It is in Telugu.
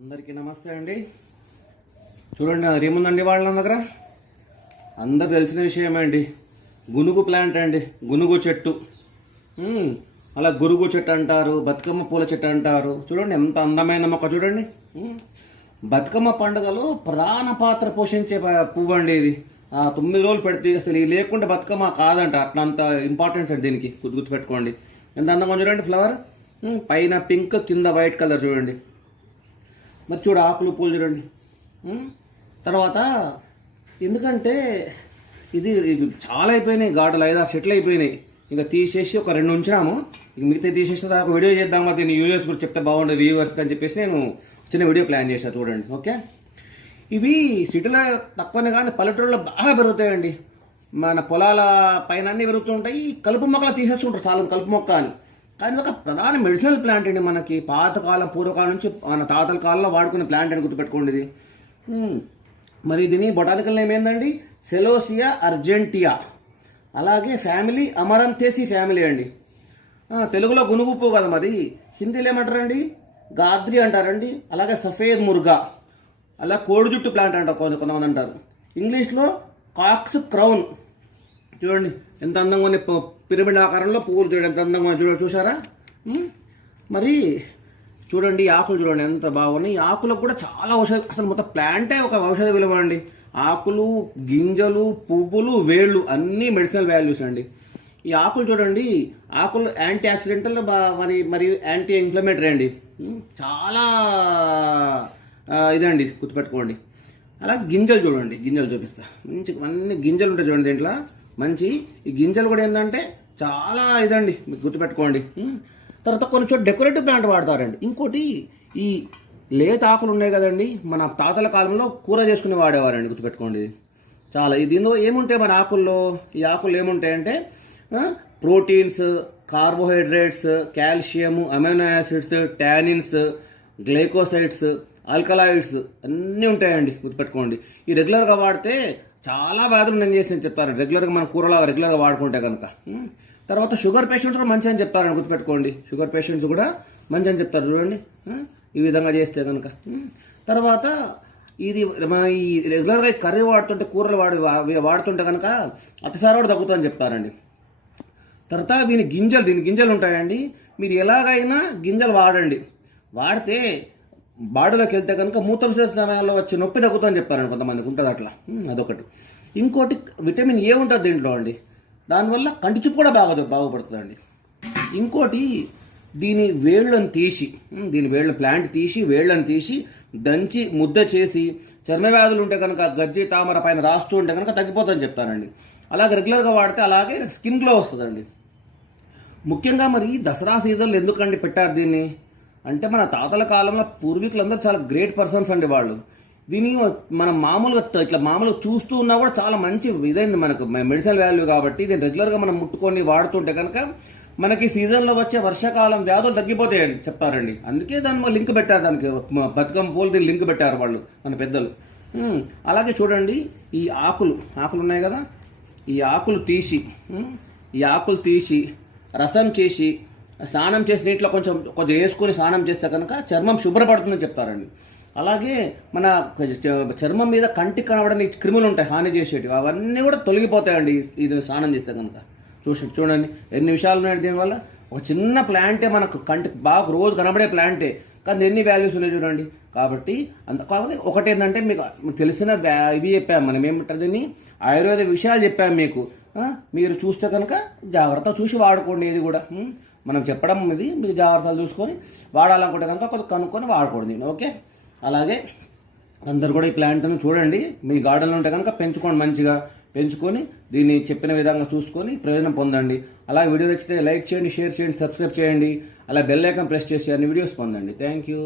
అందరికీ నమస్తే అండి. చూడండి అది ఏముందండి వాళ్ళ దగ్గర అందరు తెలిసిన విషయమే అండి. గునుగు ప్లాంట్ అండి, గునుగు చెట్టు. అలా గురుగు చెట్టు అంటారు, బతుకమ్మ పూల చెట్టు అంటారు. చూడండి ఎంత అందమైన మొక్క చూడండి. బతుకమ్మ పండుగలో ప్రధాన పాత్ర పోషించే పువ్వు అండి ఇది. 9 రోజులు పెడితే అసలు ఇది లేకుండా బతుకమ్మ కాదంట, అట్లంత ఇంపార్టెన్స్ అండి దీనికి. గుర్తుపెట్టుకోండి. ఎంత అందంగా చూడండి ఫ్లవర్, పైన పింక్ కింద వైట్ కలర్ చూడండి. మరి చూడు ఆకులు పూలు చూడండి. తర్వాత ఎందుకంటే ఇది చాలా అయిపోయినాయి, గాడులు 5-6 చెట్లు అయిపోయినాయి. ఇంకా తీసేసి ఒక 2 ఉంచినాము. ఇక మిగతా తీసేసిన ఒక వీడియో చేద్దాం, దీన్ని యూఎస్ గురించి చెప్తే బాగుండదు వ్యూవర్స్కి అని చెప్పేసి నేను చిన్న వీడియో ప్లాన్ చేశాను. చూడండి. ఓకే, ఇవి సిటీలో తక్కువనే కానీ పల్లెటూరులో బాగా పెరుగుతాయండి. మన పొలాల పైన అన్నీ పెరుగుతుంటాయి. కలుపు మొక్కలు తీసేస్తుంటారు చాలా, కలుపు మొక్క అని. కానీ ఇది ఒక ప్రధాన మెడిసినల్ ప్లాంట్ అండి. మనకి పాతకాలం పూర్వకాలం నుంచి మన తాతల కాలంలో వాడుకునే ప్లాంట్ అని గుర్తుపెట్టుకోండి ఇది. మరి దీని బొటానికల్ నేమ్ ఏందండి? సెలోసియా అర్జెంటియా. అలాగే ఫ్యామిలీ అమరంతేసి ఫ్యామిలీ అండి. తెలుగులో గునుగు పువ్వు కదా, మరి హిందీలో ఏమంటారండి? గాద్రి అంటారండి. అలాగే సఫేద్ ముర్గా, అలా కోడి జుట్టు ప్లాంట్ అంటారు కొంతమంది అంటారు. ఇంగ్లీష్లో కాక్స్ క్రౌన్. చూడండి ఎంత అందంగా ఉంది, పిరమిడ్ ఆకారంలో పువ్వులు చూడండి ఎంత అందంగా చూడండి, చూసారా? మరి చూడండి ఆకులు చూడండి ఎంత బాగున్నాయి. ఈ ఆకులకు కూడా చాలా ఔషధ, అసలు మొత్తం ప్లాంటే ఒక ఔషధ విలువ అండి. ఆకులు, గింజలు, పువ్వులు, వేళ్ళు అన్నీ మెడిసినల్ వాల్యూస్ అండి. ఈ ఆకులు చూడండి, ఆకులు యాంటీ ఆక్సిడెంటల్ మరి యాంటీ ఇన్ఫ్లమేటరీ అండి. చాలా ఇదండి, గుర్తుపెట్టుకోండి. అలా గింజలు చూడండి, గింజలు చూపిస్తా. మంచి అన్ని గింజలు ఉంటాయి చూడండి దీంట్లో. మంచి ఈ గింజలు కూడా ఏంటంటే చాలా ఇదండి, మీకు గుర్తుపెట్టుకోండి. తర్వాత కొన్ని చోట్ల డెకరేటివ్ ప్లాంట్ వాడతారండి. ఇంకోటి ఈ లేత ఆకులు ఉన్నాయి కదండి, మన తాతల కాలంలో కూర చేసుకుని వాడేవారండి, గుర్తుపెట్టుకోండి. చాలా దీనిలో ఏముంటాయి మన ఆకుల్లో? ఈ ఆకుల్లో ఏముంటాయంటే proteins, carbohydrates, calcium, amino acids, tannins, glycosides, alkaloids అన్నీ ఉంటాయండి, గుర్తుపెట్టుకోండి. ఈ రెగ్యులర్గా వాడితే చాలా వ్యాధులు నేను చేసి చెప్తారు. రెగ్యులర్గా మన కూరలో రెగ్యులర్గా వాడుకుంటే కనుక. తర్వాత షుగర్ పేషెంట్స్ కూడా మంచి అని చెప్తారని గుర్తుపెట్టుకోండి. షుగర్ పేషెంట్స్ కూడా మంచి అని చెప్తారు చూడండి, ఈ విధంగా చేస్తే కనుక. తర్వాత ఇది మన ఈ రెగ్యులర్గా కర్రీ వాడుతుంటే, కూరలు వాడుతుంటే కనుక అతిసారం కూడా తగ్గుతుందని చెప్తారండి. తర్వాత దీని గింజలు ఉంటాయండి. మీరు ఎలాగైనా గింజలు వాడండి. వాడితే బాడీలోకి వెళ్తే కనుక మూత్ర విసర్జనలో వచ్చే నొప్పి తగ్గుతుందని చెప్పారండి, కొంతమందికి ఉంటుంది అట్లా. అదొకటి. ఇంకోటి విటమిన్ ఏ ఉంటుంది దీంట్లో అండి, దానివల్ల కంటి చూపు కూడా బాగుపడుతుందండి. ఇంకోటి దీని వేళ్ళను తీసి, ప్లాంట్ తీసి వేళ్ళను తీసి దంచి ముద్ద చేసి చర్మ వ్యాధులు ఉంటే కనుక గజ్జి తామర పైన రాస్తూ ఉంటే కనుక తగ్గిపోతుందని చెప్తానండి. అలాగే రెగ్యులర్గా వాడితే అలాగే స్కిన్ గ్లో వస్తుందండి. ముఖ్యంగా మరి దసరా సీజన్లో ఎందుకండి పెట్టారు దీన్ని అంటే, మన తాతల కాలంలో పూర్వీకులందరూ చాలా గ్రేట్ పర్సన్స్ అండి వాళ్ళు. దీన్ని మనం మామూలుగా చూస్తూ ఉన్నా కూడా చాలా మంచి ఇదైంది మనకు మెడిసినల్ వాల్యూ కాబట్టి దీన్ని రెగ్యులర్గా మనం ముట్టుకొని వాడుతుంటే కనుక మనకి సీజన్లో వచ్చే వర్షాకాలం వ్యాధులు తగ్గిపోతాయని చెప్పారండి. అందుకే దాన్ని లింక్ పెట్టారు, దానికి బతుకమ్మ పూలు దీన్ని లింక్ పెట్టారు వాళ్ళు మన పెద్దలు. అలాగే చూడండి ఈ ఆకులు ఉన్నాయి కదా, ఈ ఆకులు తీసి రసం చేసి స్నానం చేసి నీటిలో కొంచెం వేసుకొని స్నానం చేస్తే కనుక చర్మం శుభ్రపడుతుందని చెప్తారండి. అలాగే మన చర్మం మీద కంటికి కనబడని క్రిములు ఉంటాయి హాని చేసేటివి, అవన్నీ కూడా తొలగిపోతాయండి ఇది స్నానం చేస్తే కనుక. చూడండి ఎన్ని విషయాలు ఉన్నాయి దీనివల్ల. ఒక చిన్న ప్లాంటే మనకు కంటికి బాగా రోజు కనబడే ప్లాంటే, కానీ ఎన్ని వాల్యూస్ ఉన్నాయి చూడండి. కాబట్టి కాకపోతే ఒకటి ఏంటంటే మీకు తెలిసిన ఇవి చెప్పాము మనం, ఏమంటారు దీన్ని, ఆయుర్వేద విషయాలు చెప్పాము మీకు. మీరు చూస్తే కనుక జాగ్రత్త చూసి వాడుకోండి. ఇది కూడా మనం చెప్పడం, ఇది మీరు జాగ్రత్తలు చూసుకొని వాడాలనుకుంటే కనుక కొంచెం కనుక్కొని వాడుకోండి. ఓకే, అలాగే అందరు కూడా ఈ ప్లాంట్ను చూడండి. మీ గార్డెన్లో ఉంటే కనుక పెంచుకోండి, మంచిగా పెంచుకొని దీన్ని చెప్పిన విధంగా చూసుకొని ప్రయోజనం పొందండి. అలాగే వీడియో నచ్చితే లైక్ చేయండి, షేర్ చేయండి, సబ్స్క్రైబ్ చేయండి. అలా బెల్ ఐకాన్ ప్రెస్ చేసి అన్ని వీడియోస్ పొందండి. Thank you.